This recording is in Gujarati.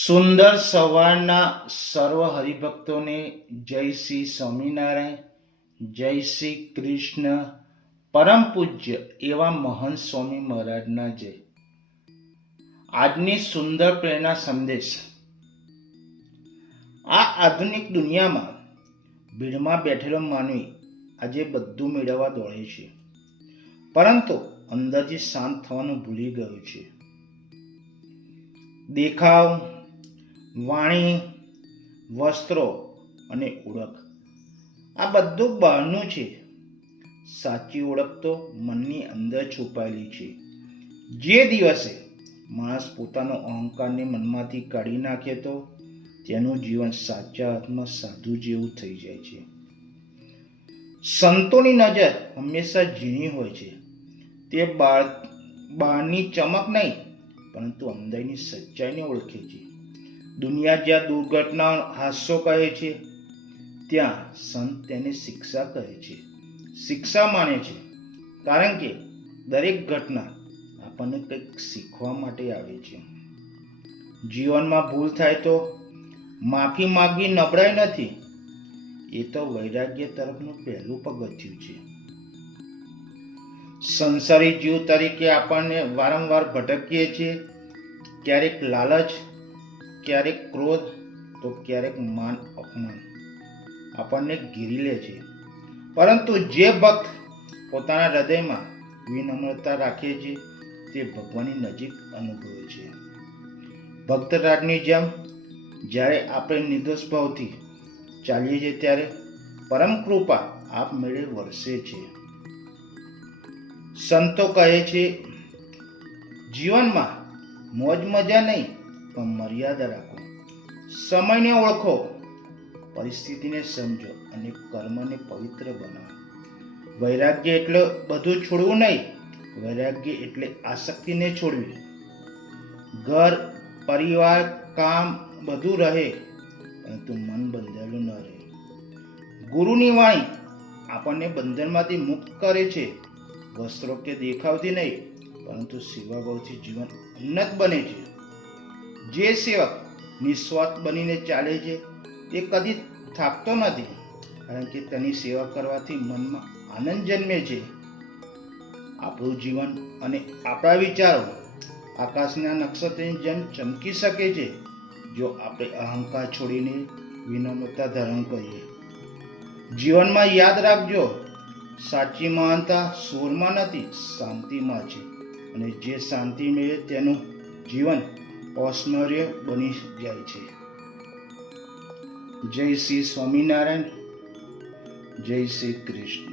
સુંદર સવારના સર્વ હરિભક્તોને જય શ્રી સ્વામિનારાયણ, જય શ્રી કૃષ્ણ. પરમ પૂજ્ય એવા મહંત સ્વામી મહારાજના જય. આજની સુંદર પ્રેરણા સંદેશ. આ આધુનિક દુનિયામાં ભીડમાં બેઠેલો માનવી આજે બધું મેળવવા દોડે છે, પરંતુ અંદરથી શાંત થવાનું ભૂલી ગયું છે. દેખાવ, વાણી, વસ્ત્રો અને ઓળખ આ બધું બહારનું છે. સાચી ઓળખ તો મનની અંદર છુપાયેલી છે. જે દિવસે માણસ પોતાનો અહંકારને મનમાંથી કાઢી નાખે તો તેનું જીવન સાચા અર્થમાં સાધુ જેવું થઈ જાય છે. સંતોની નજર હંમેશા ઝીણી હોય છે. તે બહારની ચમક નહીં, પરંતુ અંદરની સચ્ચાઈને ઓળખે છે. દુનિયા જ્યાં દુર્ઘટના હાસ્યો કહે છે, ત્યાં સંત તેને શિક્ષા કહે છે, શિક્ષા માને છે. કારણ કે દરેક ઘટના આપણને કંઈક શીખવા માટે આવે છે. જીવનમાં ભૂલ થાય તો માફી માગવી નબળાઈ નથી, એ તો વૈરાગ્ય તરફનું પહેલું પગથિયું છે. સંસારી જીવ તરીકે આપણને વારંવાર ભટકીએ છીએ. ક્યારેક લાલચ, ક્યારેક ક્રોધ, તો ક્યારેક માન અપમાન આપણને ઘેરી લે છે. પરંતુ જે ભક્ત પોતાના હૃદયમાં વિનમ્રતા રાખે છે, તે ભગવાનની નજીક અનુભવે છે. ભક્તરાજની જેમ જ્યારે આપણે નિર્દોષ ભાવથી ચાલીએ છીએ, ત્યારે પરમ કૃપા આપમેળે વરસે છે. સંતો કહે છે, જીવનમાં મોજ મજા નહીં, પણ મર્યાદા રાખો. સમયને ઓળખો, પરિસ્થિતિને સમજો અને કર્મને પવિત્ર બનાવો. વૈરાગ્ય એટલે બધું છોડવું નહીં, વૈરાગ્ય એટલે આસક્તિને છોડવી. ઘર, પરિવાર, કામ બધું રહે, પરંતુ મન બંધાયેલું ન રહે. ગુરુની વાણી આપણને બંધનમાંથી મુક્ત કરે છે. વસ્ત્રો કે દેખાવથી નહીં, પરંતુ સેવાભાવથી જીવન ઉન્નત બને છે. જે સેવક નિસ્વાર્થ બનીને ચાલે છે, તે કદી થાકતો નથી, કારણ કે તેની સેવા કરવાથી મનમાં આનંદ જન્મે છે. આપણું જીવન અને આપણા વિચારો આકાશના નક્ષત્રની જેમ ચમકી શકે છે, જો આપણે અહંકાર છોડીને વિનમ્રતા ધારણ કરીએ. જીવનમાં યાદ રાખજો, સાચી મહાનતા સુરમાં નથી, શાંતિમાં છે. અને જે શાંતિ મેળવે તેનું જીવન ઐશ્વર્ય બની જાય છે. જય શ્રી સ્વામિનારાયણ, જય શ્રી કૃષ્ણ.